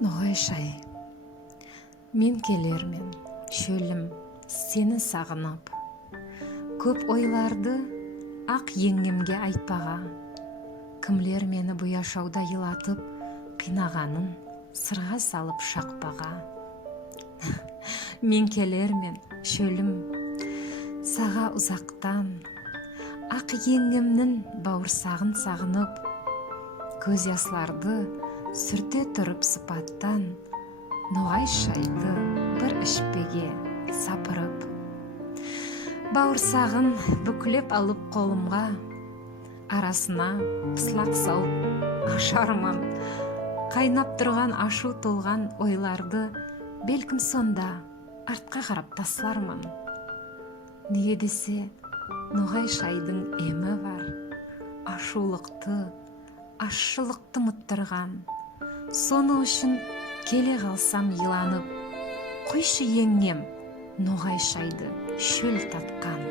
Ноғай шай, мен келермен, шөлім, сені сағынып. Көп ойларды ақ еңемге айтпаға. Кімлер мені бұяшауда елатып, қинағанын сырға салып шақпаға. Мен келермен, шөлім, саға ұзақтан, ақ еңемнің бауырсағын сағынып, көз ясларды сүрте тұрып сыпаттан, ноғай шайды бір ішпеге сапырып. Бауырсағын бүкілеп алып қолымға, арасына пыслақ салып ашармын. Қайнап тұрған ашу толған ойларды бәлкім сонда артқа қарап таслармын. Неге десе, ноғай шайдың емі бар, ашулықты, ашшылықты мұттырған. Соны үшін келе қалсам еланып, қойшы еңнем ноғай шайды шөл тапқан.